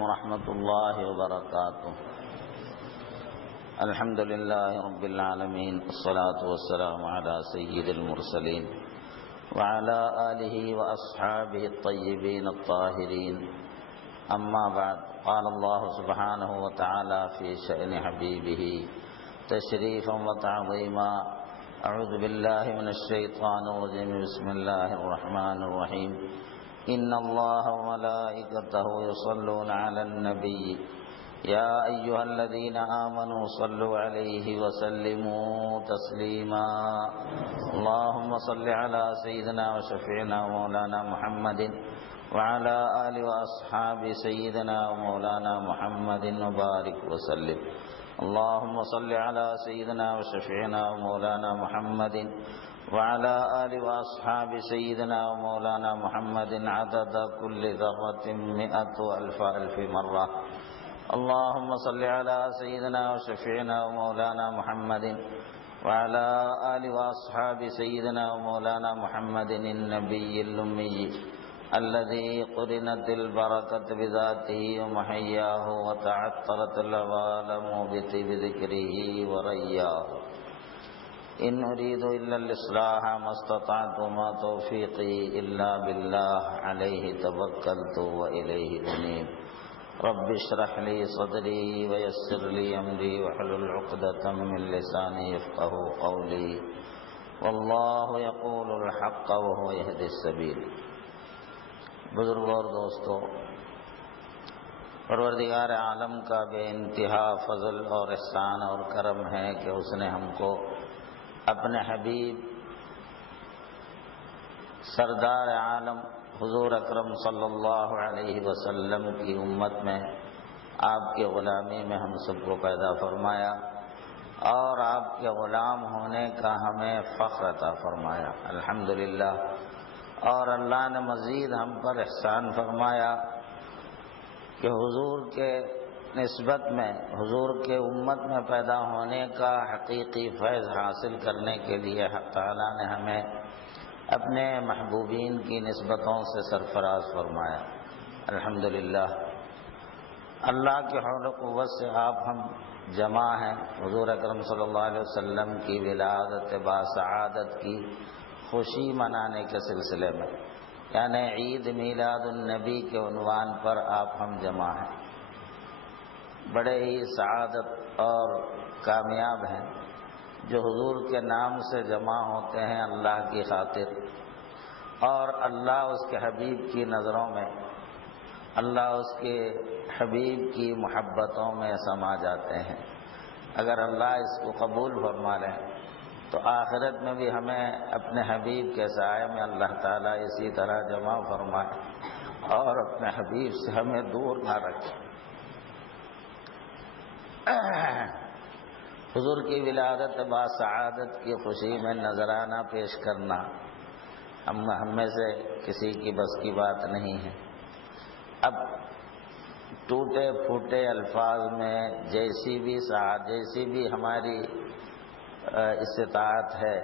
ورحمة الله وبركاته. الحمد لله رب العالمين، والصلاة والسلام على سيد المرسلين وعلى آله وأصحابه الطيبين الطاهرين. أما بعد، قال الله سبحانه وتعالى في شأن حبيبه تشريفا وتعظيما: أعوذ بالله من الشيطان الرجيم، بسم الله الرحمن الرحيم. إن الله وملائكته يصلون على النبي يا أيها الذين آمنوا صلوا عليه وسلموا تسليما. اللهم صل على سيدنا وشفيعنا ومولانا محمد وعلى آل وأصحاب سيدنا ومولانا محمد وبارك وسلم. اللهم صل على سيدنا وشفيعنا ومولانا محمد وعلى آل وأصحاب سيدنا ومولانا محمد عدد كل ذرة 100,000 مرة. اللهم صل على سيدنا وشفيعنا ومولانا محمد وعلى آل وأصحاب سيدنا ومولانا محمد النبي الأمي الذي قرنت البركة بذاته ومحياه وتعطرت العوالم بذكره ورياه. إن أريد إلا الإصلاح ما استطعت وما توفيقي إلا بالله عليه توكلت وإليه أنيب. رب اشرح لي صدري ويسر لي أمري واحلل عقدة من لساني يفقهوا قولي. والله يقول الحق وهو يهدي السبيل. بزرگوں اور دوستو، پروردگار عالم کا بے انتہا فضل اور احسان اور کرم ہے کہ اس نے ہم کو اپنے حبیب سردار عالم حضور اکرم صلی اللہ علیہ وسلم کی امت میں، آپ کے غلامی میں ہم سب کو پیدا فرمایا اور آپ کے غلام ہونے کا ہمیں فخر عطا فرمایا، الحمدللہ. اور اللہ نے مزید ہم پر احسان فرمایا کہ حضور کے نسبت میں، حضور کے امت میں پیدا ہونے کا حقیقی فیض حاصل کرنے کے لیے حق تعالیٰ نے ہمیں اپنے محبوبین کی نسبتوں سے سرفراز فرمایا، الحمدللہ. اللہ کی حول و قوت سے آپ ہم جمع ہیں حضور اکرم صلی اللہ علیہ وسلم کی ولادت باسعادت کی خوشی منانے کے سلسلے میں، یعنی عید میلاد النبی کے عنوان پر آپ ہم جمع ہیں. بڑے ہی سعادت اور کامیاب ہیں جو حضور کے نام سے جمع ہوتے ہیں اللہ کی خاطر، اور اللہ اس کے حبیب کی نظروں میں، اللہ اس کے حبیب کی محبتوں میں سما جاتے ہیں. اگر اللہ اس کو قبول فرما لیں تو آخرت میں بھی ہمیں اپنے حبیب کے سائے میں اللہ تعالیٰ اسی طرح جمع فرمائے اور اپنے حبیب سے ہمیں دور نہ رکھے. حضور کی ولادت باسعادت کی خوشی میں نذرانہ پیش کرنا ہم میں سے کسی کی بس کی بات نہیں ہے. اب ٹوٹے پھوٹے الفاظ میں جیسی بھی ہماری استطاعت ہے،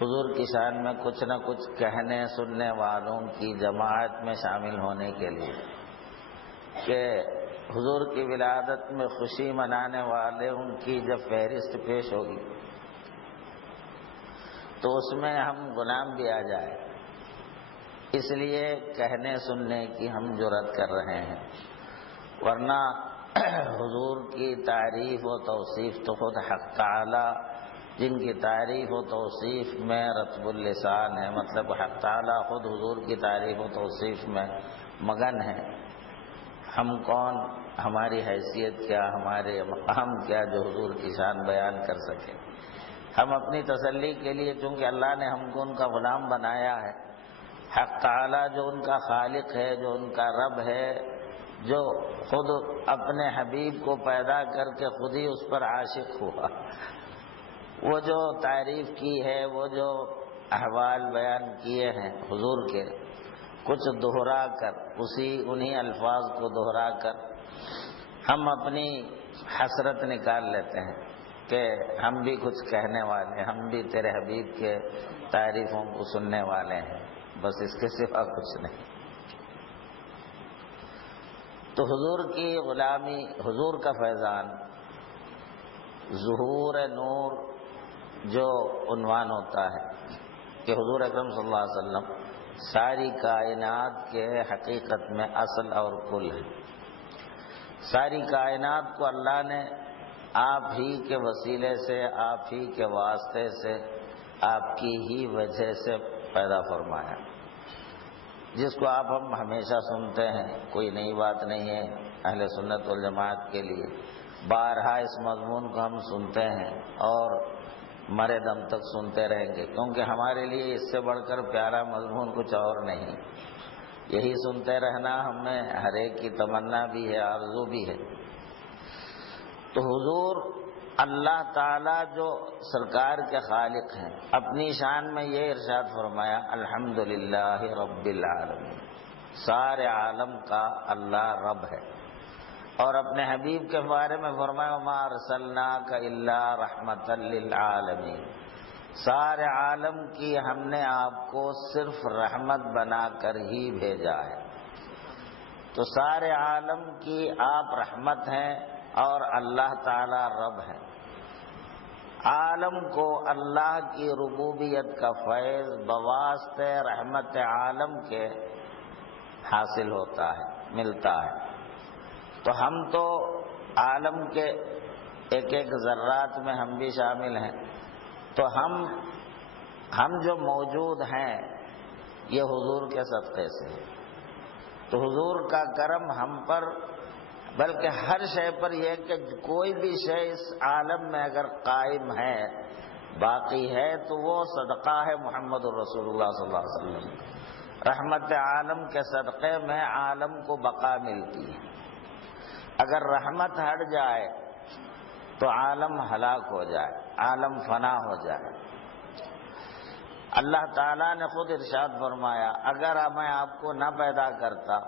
حضور کی شان میں کچھ نہ کچھ کہنے سننے والوں کی جماعت میں شامل ہونے کے لیے کہ حضور کی ولادت میں خوشی منانے والے ان کی جب فہرست پیش ہوگی تو اس میں ہم غلام بھی آ جائیں، اس لیے کہنے سننے کی ہم جرأت کر رہے ہیں. ورنہ حضور کی تعریف و توصیف تو خود حق تعالی جن کی تعریف و توصیف میں رطب اللسان ہے، مطلب حق تعالی خود حضور کی تعریف و توصیف میں مگن ہے. ہم کون، ہماری حیثیت کیا، ہمارے مقام کیا جو حضور کی شان بیان کر سکے. ہم اپنی تسلی کے لیے، چونکہ اللہ نے ہم کو ان کا غلام بنایا ہے، حق تعالی جو ان کا خالق ہے، جو ان کا رب ہے، جو خود اپنے حبیب کو پیدا کر کے خود ہی اس پر عاشق ہوا، وہ جو تعریف کی ہے، وہ جو احوال بیان کیے ہیں حضور کے، کچھ دہرا کر انہی الفاظ کو دہرا کر ہم اپنی حسرت نکال لیتے ہیں کہ ہم بھی کچھ کہنے والے، ہم بھی تیرے حبیب کے تعریفوں کو سننے والے ہیں، بس اس کے سوا کچھ نہیں. تو حضور کی غلامی، حضور کا فیضان، ظہور نور جو عنوان ہوتا ہے کہ حضور اکرم صلی اللہ علیہ وسلم ساری کائنات کے حقیقت میں اصل اور کل ہے۔ ساری کائنات کو اللہ نے آپ ہی کے وسیلے سے، آپ ہی کے واسطے سے، آپ کی ہی وجہ سے پیدا فرمایا، جس کو آپ ہم ہمیشہ سنتے ہیں، کوئی نئی بات نہیں ہے اہل سنت والجماعت کے لیے۔ بارہا اس مضمون کو ہم سنتے ہیں اور مرے دم تک سنتے رہیں گے، کیونکہ ہمارے لیے اس سے بڑھ کر پیارا مضمون کچھ اور نہیں۔ یہی سنتے رہنا ہمیں ہر ایک کی تمنا بھی ہے، آرزو بھی ہے۔ تو حضور اللہ تعالیٰ جو سرکار کے خالق ہیں، اپنی شان میں یہ ارشاد فرمایا الحمدللہ رب العالمین، سارے عالم کا اللہ رب ہے۔ اور اپنے حبیب کے بارے میں فرمایا وما ارسلناک الا رحمۃ للعالمین، سارے عالم کی ہم نے آپ کو صرف رحمت بنا کر ہی بھیجا ہے۔ تو سارے عالم کی آپ رحمت ہیں اور اللہ تعالی رب ہے۔ عالم کو اللہ کی ربوبیت کا فیض بواسطہ رحمت عالم کے حاصل ہوتا ہے، ملتا ہے۔ تو ہم تو عالم کے ایک ایک ذرات میں ہم بھی شامل ہیں، تو ہم جو موجود ہیں یہ حضور کے صدقے سے ہے۔ تو حضور کا کرم ہم پر، بلکہ ہر شے پر یہ کہ کوئی بھی شے اس عالم میں اگر قائم ہے، باقی ہے، تو وہ صدقہ ہے محمد الرسول اللہ صلی اللہ علیہ وسلم۔ رحمت عالم کے صدقے میں عالم کو بقا ملتی ہے۔ اگر رحمت ہٹ جائے تو عالم ہلاک ہو جائے، عالم فنا ہو جائے۔ اللہ تعالیٰ نے خود ارشاد فرمایا اگر میں آپ کو نہ پیدا کرتا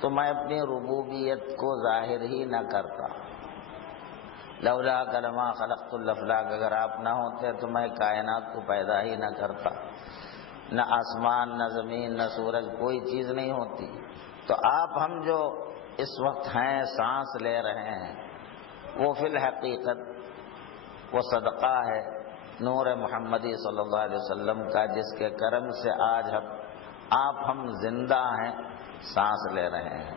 تو میں اپنی ربوبیت کو ظاہر ہی نہ کرتا۔ لولا کلمہ خلقت الافلاک، اگر آپ نہ ہوتے تو میں کائنات کو پیدا ہی نہ کرتا، نہ آسمان، نہ زمین، نہ سورج، کوئی چیز نہیں ہوتی۔ تو آپ ہم جو اس وقت ہیں، سانس لے رہے ہیں، وہ فی الحقیقت وہ صدقہ ہے نور محمدی صلی اللہ علیہ وسلم کا، جس کے کرم سے آج ہم زندہ ہیں، سانس لے رہے ہیں۔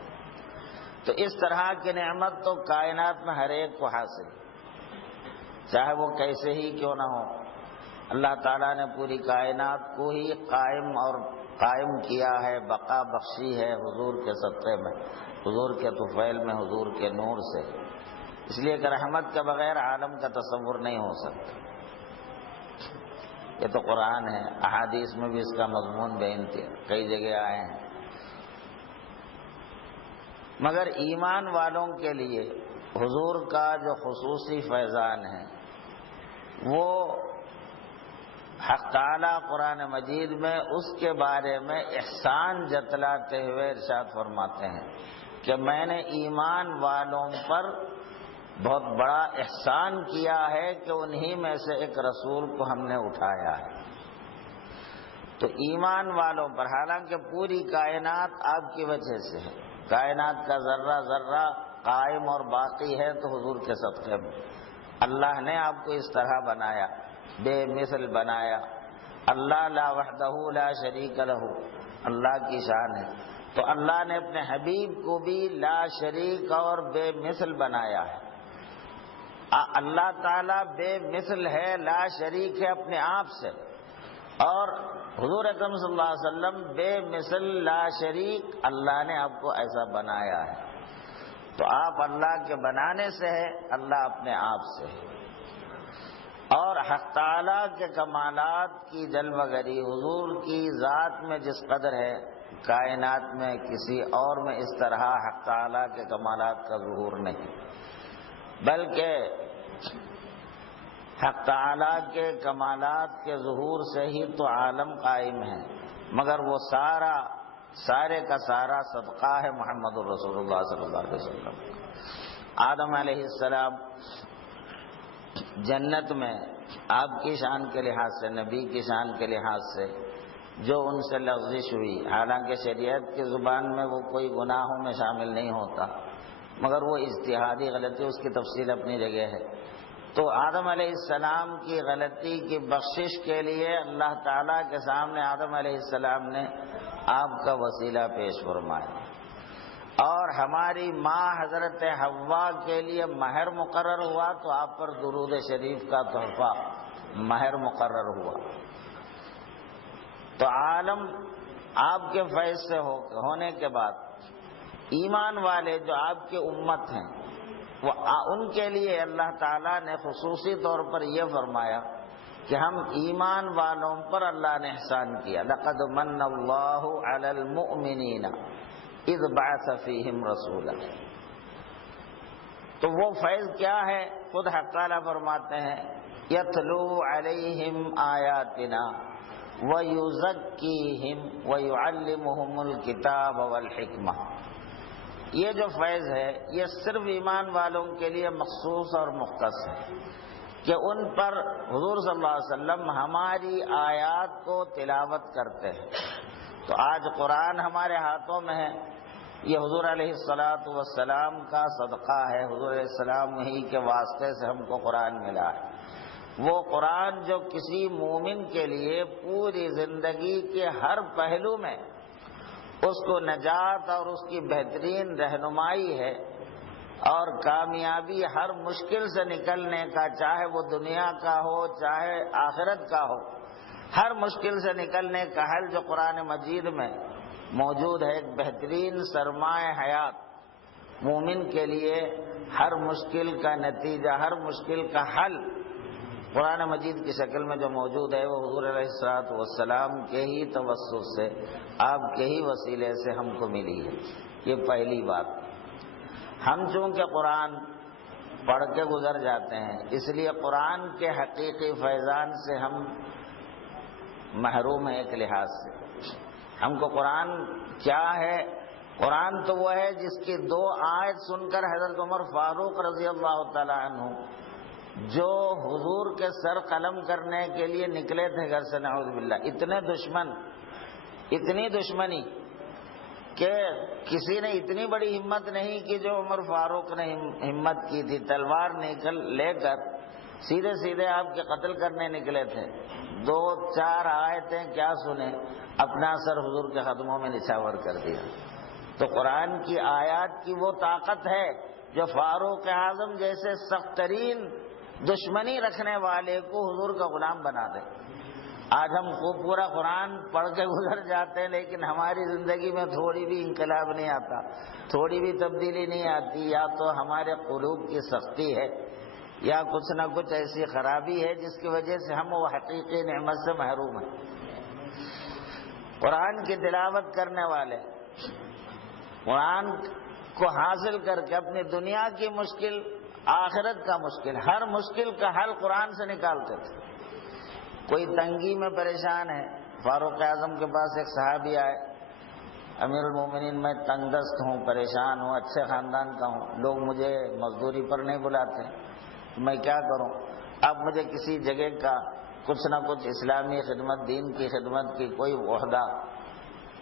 تو اس طرح کی نعمت تو کائنات میں ہر ایک کو حاصل، چاہے وہ کیسے ہی کیوں نہ ہو۔ اللہ تعالیٰ نے پوری کائنات کو ہی قائم کیا ہے، بقا بخشی ہے حضور کے صدقے میں، حضور کے طفیل میں، حضور کے نور سے۔ اس لیے کہ رحمت کے بغیر عالم کا تصور نہیں ہو سکتا۔ یہ تو قرآن ہے، احادیث میں بھی اس کا مضمون بیان کئی جگہ آئے ہیں۔ مگر ایمان والوں کے لیے حضور کا جو خصوصی فیضان ہے، وہ حق تعالی قرآن مجید میں اس کے بارے میں احسان جتلاتے ہوئے ارشاد فرماتے ہیں کہ میں نے ایمان والوں پر بہت بڑا احسان کیا ہے کہ انہی میں سے ایک رسول کو ہم نے اٹھایا ہے۔ تو ایمان والوں پر، حالانکہ پوری کائنات آپ کی وجہ سے ہے، کائنات کا ذرہ ذرہ قائم اور باقی ہے تو حضور کے صدقے میں۔ اللہ نے آپ کو اس طرح بنایا، بے مثل بنایا۔ اللہ لا وحدہ لا شریک لہ، اللہ کی شان ہے۔ تو اللہ نے اپنے حبیب کو بھی لا شریک اور بے مثل بنایا ہے۔ اللہ تعالیٰ بے مثل ہے، لا شریک ہے اپنے آپ سے، اور حضور اکرم صلی اللہ علیہ وسلم بے مثل لا شریک، اللہ نے آپ کو ایسا بنایا ہے۔ تو آپ اللہ کے بنانے سے ہے، اللہ اپنے آپ سے ہے۔ اور حق تعالیٰ کے کمالات کی جلوہ گری حضور کی ذات میں جس قدر ہے، کائنات میں کسی اور میں اس طرح حق تعالیٰ کے کمالات کا ظہور نہیں، بلکہ حق تعالیٰ کے کمالات کے ظہور سے ہی تو عالم قائم ہے، مگر وہ سارے کا سارا صدقہ ہے محمد الرسول اللہ صلی اللہ علیہ وسلم۔ آدم علیہ السلام جنت میں آپ کی شان کے لحاظ سے، نبی کی شان کے لحاظ سے جو ان سے لغزش ہوئی، حالانکہ شریعت کی زبان میں وہ کوئی گناہوں میں شامل نہیں ہوتا، مگر وہ اجتہادی غلطی، اس کی تفصیل اپنی جگہ ہے۔ تو آدم علیہ السلام کی غلطی کی بخشش کے لیے اللہ تعالیٰ کے سامنے آدم علیہ السلام نے آپ کا وسیلہ پیش فرمایا، اور ہماری ماں حضرت حوا کے لیے مہر مقرر ہوا تو آپ پر درود شریف کا تحفہ مہر مقرر ہوا۔ تو عالم آپ کے فیض سے ہونے کے بعد ایمان والے جو آپ کی امت ہیں، وہ ان کے لیے اللہ تعالیٰ نے خصوصی طور پر یہ فرمایا کہ ہم ایمان والوں پر اللہ نے احسان کیا۔ لقد من اللہ علی المؤمنین اذ بعث فیہم رسولا۔ تو وہ فیض کیا ہے؟ خود حق تعالیٰ فرماتے ہیں یتلو علیہم آیاتنا ویزکیہم ویعلمہم الکتاب والحکمہ۔ یہ جو فیض ہے یہ صرف ایمان والوں کے لیے مخصوص اور مختص ہے کہ ان پر حضور صلی اللہ علیہ وسلم ہماری آیات کو تلاوت کرتے ہیں۔ تو آج قرآن ہمارے ہاتھوں میں ہے، یہ حضور علیہ الصلاۃ والسلام کا صدقہ ہے، حضور علیہ السلام ہی کے واسطے سے ہم کو قرآن ملا ہے۔ وہ قرآن جو کسی مومن کے لیے پوری زندگی کے ہر پہلو میں اس کو نجات اور اس کی بہترین رہنمائی ہے، اور کامیابی ہر مشکل سے نکلنے کا، چاہے وہ دنیا کا ہو چاہے آخرت کا ہو، ہر مشکل سے نکلنے کا حل جو قرآن مجید میں موجود ہے، ایک بہترین سرمایہ حیات مومن کے لیے ہر مشکل کا نتیجہ، ہر مشکل کا حل قرآن مجید کی شکل میں جو موجود ہے، وہ حضور علیہ الصلوۃ والسلام کے ہی توسط سے، آپ کے ہی وسیلے سے ہم کو ملی ہے۔ یہ پہلی بات۔ ہم چونکہ قرآن پڑھ کے گزر جاتے ہیں، اس لیے قرآن کے حقیقی فیضان سے ہم محروم ہیں ایک لحاظ سے۔ ہم کو قرآن کیا ہے؟ قرآن تو وہ ہے جس کی 2 آیت سن کر حضرت عمر فاروق رضی اللہ تعالی عنہ جو حضور کے سر قلم کرنے کے لیے نکلے تھے گھر سے، نعوذ باللہ، اتنے دشمن، اتنی دشمنی کہ کسی نے اتنی بڑی ہمت نہیں کی جو عمر فاروق نے ہمت کی تھی، تلوار لے کر سیدھے سیدھے آپ کے قتل کرنے نکلے تھے۔ 2-4 آیتیں کیا سنے، اپنا سر حضور کے قدموں میں نچھاور کر دیا۔ تو قرآن کی آیات کی وہ طاقت ہے جو فاروق اعظم جیسے سخت ترین دشمنی رکھنے والے کو حضور کا غلام بنا دے۔ آج ہم خوب پورا قرآن پڑھ کے گزر جاتے ہیں، لیکن ہماری زندگی میں تھوڑی بھی انقلاب نہیں آتا، تھوڑی بھی تبدیلی نہیں آتی، یا تو ہمارے قلوب کی سختی ہے یا کچھ نہ کچھ ایسی خرابی ہے جس کی وجہ سے ہم وہ حقیقی نعمت سے محروم ہیں۔ قرآن کی تلاوت کرنے والے قرآن کو حاصل کر کے اپنی دنیا کی مشکل، آخرت کا مشکل، ہر مشکل کا حل قرآن سے نکالتے تھے۔ کوئی تنگی میں پریشان ہے، فاروق اعظم کے پاس ایک صحابی آئے، امیر المومنین میں تنگ دست ہوں، پریشان ہوں، اچھے خاندان کا ہوں، لوگ مجھے مزدوری پر نہیں بلاتے، میں کیا کروں؟ اب مجھے کسی جگہ کا کچھ نہ کچھ اسلامی خدمت، دین کی خدمت کی کوئی عہدہ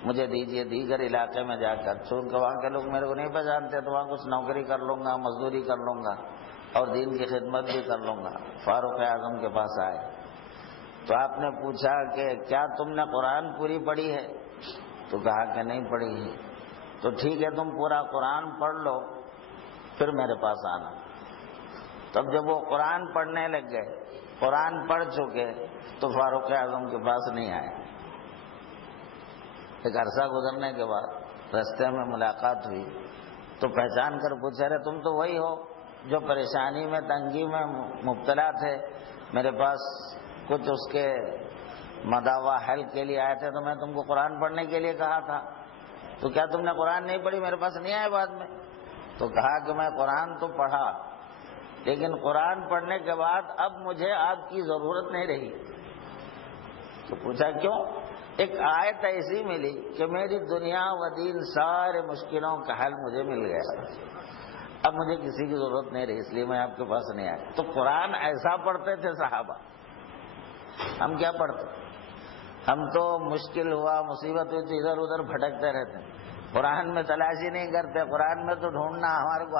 مجھے دیجئے، دیگر علاقے میں جا کر، چونکہ وہاں کے لوگ میرے کو نہیں پہچانتے تو وہاں کچھ نوکری کر لوں گا، مزدوری کر لوں گا اور دین کی خدمت بھی کر لوں گا۔ فاروق اعظم کے پاس آئے تو آپ نے پوچھا کہ کیا تم نے قرآن پوری پڑھی ہے؟ تو کہا کہ نہیں پڑھی ہے۔ تو ٹھیک ہے، تم پورا قرآن پڑھ لو پھر میرے پاس آنا۔ تب جب وہ قرآن پڑھنے لگ گئے، قرآن پڑھ چکے تو فاروق اعظم کے پاس نہیں آئے۔ ایک عرصہ گزرنے کے بعد راستے میں ملاقات ہوئی تو پہچان کر پوچھا، رہے تم تو وہی ہو جو پریشانی میں، تنگی میں مبتلا تھے، میرے پاس کچھ اس کے مداوا حل کے لیے آئے تھے، تو میں تم کو قرآن پڑھنے کے لیے کہا تھا، تو کیا تم نے قرآن نہیں پڑھی؟ میرے پاس نہیں آئے بعد میں؟ تو کہا کہ میں قرآن تو پڑھا، لیکن قرآن پڑھنے کے بعد اب مجھے آپ کی ضرورت نہیں رہی۔ تو پوچھا کیوں؟ ایک آیت ایسی ملی کہ میری دنیا و دین سارے مشکلوں کا حل مجھے مل گیا، اب مجھے کسی کی ضرورت نہیں رہی، اس لیے میں آپ کے پاس نہیں آیا۔ تو قرآن ایسا پڑھتے تھے صحابہ، ہم کیا پڑھتے؟ ہم تو مشکل ہوا، مصیبت ہوئی تو ادھر ادھر بھٹکتے رہتے ہیں، قرآن میں تلاشی نہیں کرتے، قرآن میں تو ڈھونڈنا ہمارے کو